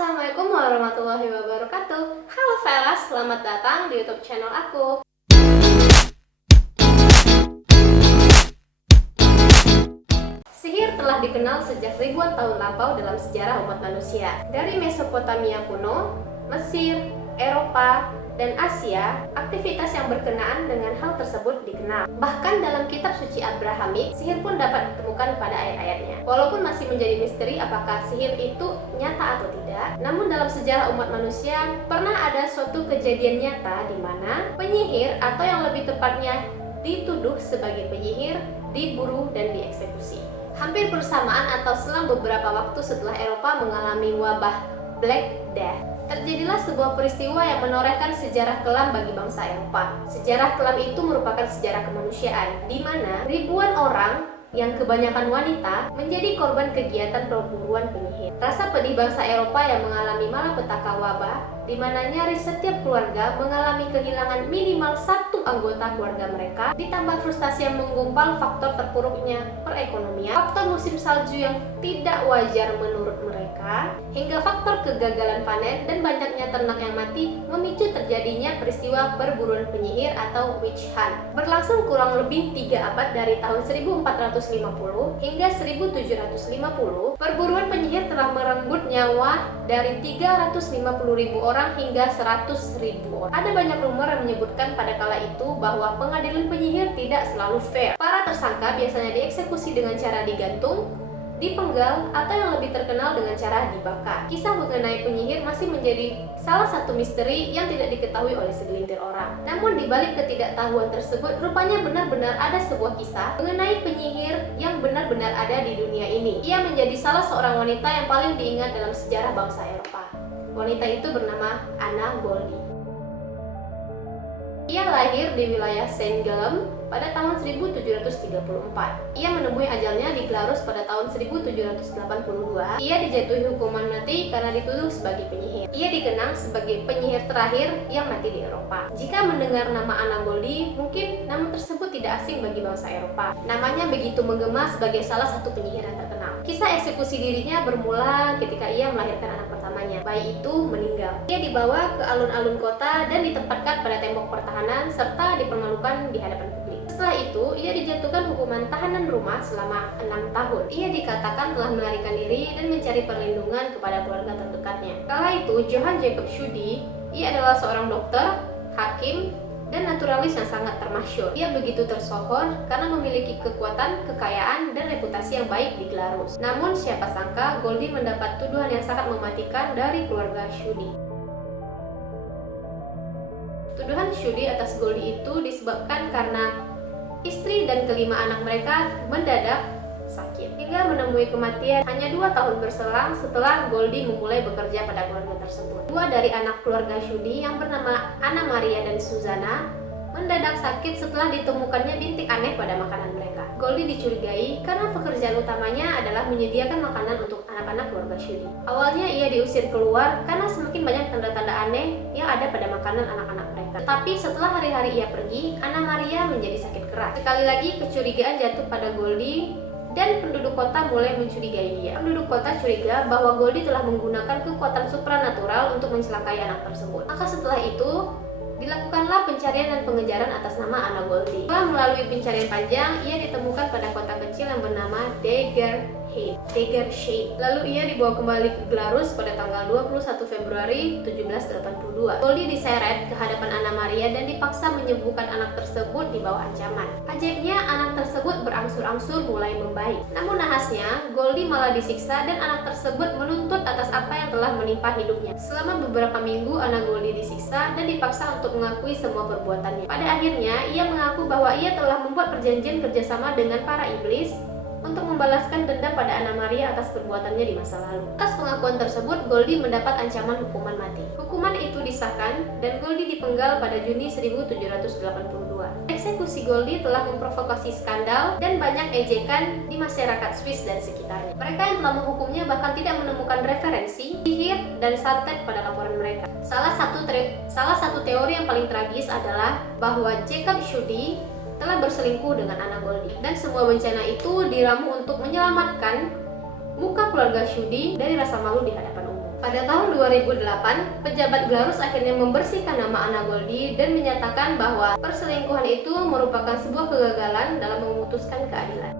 Assalamualaikum warahmatullahi wabarakatuh. Halo Velas, selamat datang di YouTube channel aku. Sihir telah dikenal sejak ribuan tahun lampau dalam sejarah umat manusia. Dari Mesopotamia kuno, Mesir, Eropa, dan Asia, aktivitas yang berkenaan dengan hal tersebut dikenal. Bahkan dalam kitab suci Abrahamik, sihir pun dapat ditemukan pada ayat-ayatnya. Walaupun masih menjadi misteri apakah sihir itu nyata atau tidak, namun dalam sejarah umat manusia pernah ada suatu kejadian nyata di mana penyihir atau yang lebih tepatnya dituduh sebagai penyihir diburu dan dieksekusi. Hampir bersamaan atau selang beberapa waktu setelah Eropa mengalami wabah Black Death, terjadilah sebuah peristiwa yang menorehkan sejarah kelam bagi bangsa Eropa. Sejarah kelam itu merupakan sejarah kemanusiaan, di mana ribuan orang yang kebanyakan wanita menjadi korban kegiatan perburuan penyihir. Rasa pedih bangsa Eropa yang mengalami malapetaka wabah, di mana nyaris setiap keluarga mengalami kehilangan minimal satu anggota keluarga mereka, ditambah frustasi yang menggumpal faktor terpuruknya perekonomian, faktor musim salju yang tidak wajar menurut mereka, hingga faktor kegagalan panen dan banyaknya ternak yang mati memicu terjadinya peristiwa perburuan penyihir atau witch hunt. Berlangsung kurang lebih 3 abad dari tahun 1450 hingga 1750, perburuan penyihir telah merenggut nyawa dari 350.000 orang hingga 100.000 orang. Ada banyak rumor yang menyebutkan pada kala itu bahwa pengadilan penyihir tidak selalu fair. Para tersangka biasanya dieksekusi dengan cara digantung, dipenggal, atau yang lebih terkenal dengan cara dibakar. Kisah mengenai penyihir masih menjadi salah satu misteri yang tidak diketahui oleh segelintir orang. Namun di balik ketidaktahuan tersebut, rupanya benar-benar ada sebuah kisah mengenai penyihir yang benar-benar ada di dunia ini. Ia menjadi salah seorang wanita yang paling diingat dalam sejarah bangsa Eropa. Wanita itu bernama Anna Goldie. Ia lahir di wilayah Saint Gallen pada tahun 1734. Ia menemui ajalnya di Glarus pada tahun 1782. Ia dijatuhi hukuman mati karena dituduh sebagai penyihir. Ia dikenang sebagai penyihir terakhir yang mati di Eropa. Jika mendengar nama Anna Goldie, mungkin nama tersebut tidak asing bagi bangsa Eropa. Namanya begitu menggema sebagai salah satu penyihir yang terkenal. Kisah eksekusi dirinya bermula ketika ia melahirkan anak pertamanya. Bayi itu meninggal. Ia dibawa ke alun-alun kota dan ditempatkan pada tembok pertahanan serta dipermalukan di hadapan publik. Setelah itu, ia dijatuhkan hukuman tahanan rumah selama 6 tahun. Ia dikatakan telah melarikan diri dan mencari perlindungan kepada keluarga terdekatnya. Kala itu, Johann Jakob Schudi, ia adalah seorang dokter, hakim, dan naturalis yang sangat termasyhur. Ia begitu tersohor karena memiliki kekuatan, kekayaan, dan reputasi yang baik di Glarus. Namun siapa sangka Goldie mendapat tuduhan yang sangat mematikan dari keluarga Schudi. Tuduhan Schudi atas Goldie itu disebabkan karena istri dan kelima anak mereka mendadak sakit hingga menemui kematian hanya 2 tahun berselang setelah Goldie memulai bekerja pada keluarga tersebut. 2 dari anak keluarga Schudi yang bernama Anna Maria dan Susanna mendadak sakit setelah ditemukannya bintik aneh pada makanan mereka. Goldie dicurigai karena pekerjaan utamanya adalah menyediakan makanan untuk anak-anak keluarga Schudi. Awalnya ia diusir keluar karena semakin banyak tanda-tanda aneh yang ada pada makanan anak-anak mereka. Tetapi setelah hari-hari ia pergi, Anna Maria menjadi sakit keras. Sekali lagi kecurigaan jatuh pada Goldie dan penduduk kota mulai mencurigai dia. Penduduk kota curiga bahwa Goldie telah menggunakan kekuatan supranatural untuk mencelakai anak tersebut. Maka setelah itu, dilakukanlah pencarian dan pengejaran atas nama Anna Goldie. Setelah melalui pencarian panjang, ia ditemukan pada kota kecil yang bernama Degershade. Lalu ia dibawa kembali ke Glarus pada tanggal 21 Februari 1782. Goldie diseret ke hadapan Anna Maria dan dipaksa menyembuhkan anak tersebut di bawah ancaman. Ajaibnya, anak tersebut berangsur-angsur mulai membaik. Namun nahasnya, Goldie malah disiksa dan anak tersebut menuntut atas apa yang telah menimpa hidupnya. Selama beberapa minggu, Anna Goldie disiksa dan dipaksa untuk mengakui semua perbuatannya. Pada akhirnya, ia mengaku bahwa ia telah membuat perjanjian kerjasama dengan para iblis untuk membalaskan dendam pada Anna Maria atas perbuatannya di masa lalu. Atas pengakuan tersebut, Goldie mendapat ancaman hukuman mati. Hukuman itu disahkan dan Goldie dipenggal pada Juni 1782. Eksekusi Goldie telah memprovokasi skandal dan banyak ejekan di masyarakat Swiss dan sekitarnya. Mereka yang telah menghukumnya bahkan tidak menemukan referensi, sihir, dan santet pada laporan mereka. Salah satu teori yang paling tragis adalah bahwa Jacob Schudi telah berselingkuh dengan Anna Goldie, dan semua bencana itu diramu untuk menyelamatkan muka keluarga Schudi dari rasa malu di hadapan umum. Pada tahun 2008, pejabat Glarus akhirnya membersihkan nama Anna Goldy dan menyatakan bahwa perselingkuhan itu merupakan sebuah kegagalan dalam memutuskan keadilan.